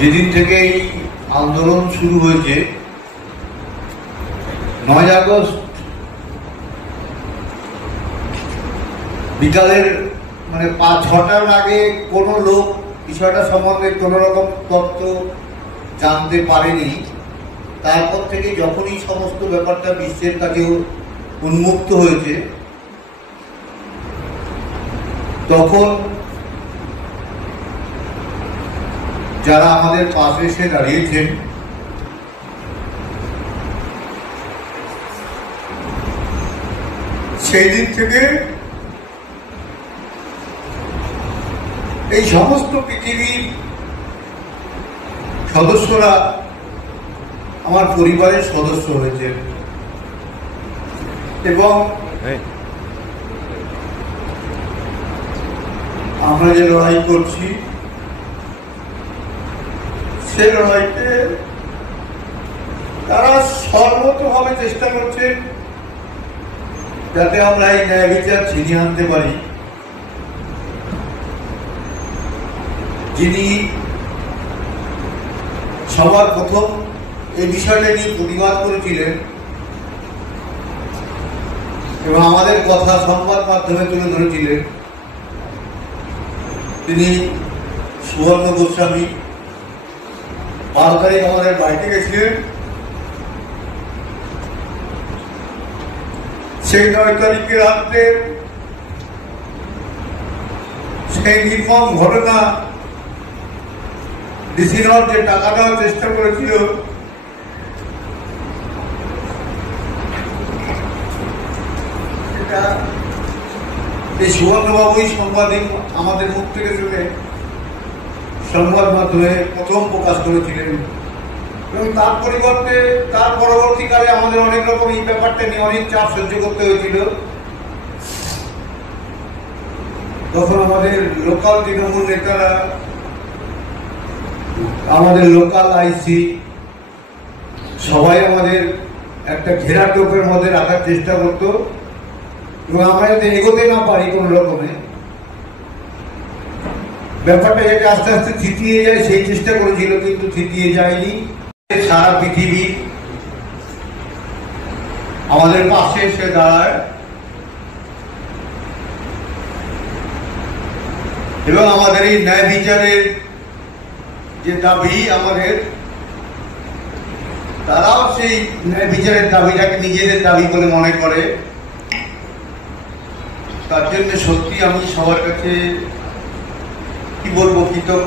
যেদিন থেকে এই আন্দোলন শুরু হয়েছে 9 আগস্ট বিকালের 5-6টার আগে কোনো লোক বিষয়টা সম্বন্ধে কোনো রকম তথ্য জানতে পারেনি। তারপর থেকে যখনই সমস্ত ব্যাপারটা বিশ্বের কাছে উন্মুক্ত হয়েছে তখন যারা আমাদের পাশে এসে দাঁড়িয়েছেন সেই দিক থেকে এই সমস্ত পৃথিবীর সদস্যরা আমার পরিবারের সদস্য হয়েছে এবং আমরা যে লড়াই করছি সে লড়াইতে তারা সর্বতভাবে চেষ্টা করছে যাতে আমরা এই ন্যায় বিচার ছিনিয়ে আনতে পারি। যিনি সবার প্রথম এই বিষয়টা নিয়ে প্রতিবাদ করেছিলেন এবং আমাদের কথা সংবাদ মাধ্যমে তুলে ধরেছিলেন তিনি সুবর্ণ গোস্বামী 12 তারিখ আমাদের বাড়িতে গেছিলেন। সেই 9 তারিখে রাত্রে সেই নির্মম ঘটনা ডিসিনর যে টাকা দেওয়ার চেষ্টা করেছিল সেটা এই সুবর্ণবাবুই সাংবাদিক আমাদের মুখ থেকে শুনে সংবাদ মাধ্যমে প্রথম প্রকাশ করেছিলেন এবং তার পরিবর্তে তার পরবর্তীকালে আমাদের অনেক রকম এই ব্যাপারটা নিয়ে অনেক চাপ সহ্য করতে হয়েছিল। তখন আমাদের লোকাল তৃণমূল নেতারা আমাদের লোকাল আইসি সবাই আমাদের একটা ঘেরা টোপের মধ্যে রাখার চেষ্টা করতো এবং আমরা যাতে এগোতে না পারি কোন রকমে ব্যাপারটা যাতে আস্তে আস্তে থিতিয়ে যায় সেই চেষ্টা করেছিল, কিন্তু থিতিয়ে যায়নি। সারা পৃথিবী আমাদের পাশে এসে দাঁড়ায় এবং আমাদের এই ন্যায় বিচারের যে দাবি আমাদের, তারাও সেই ন্যায় বিচারের দাবিটাকে নিজেদের দাবি বলে মনে করে। তার জন্য সত্যি আমি সবার কাছে কি বলবো, কৃতজ্ঞ।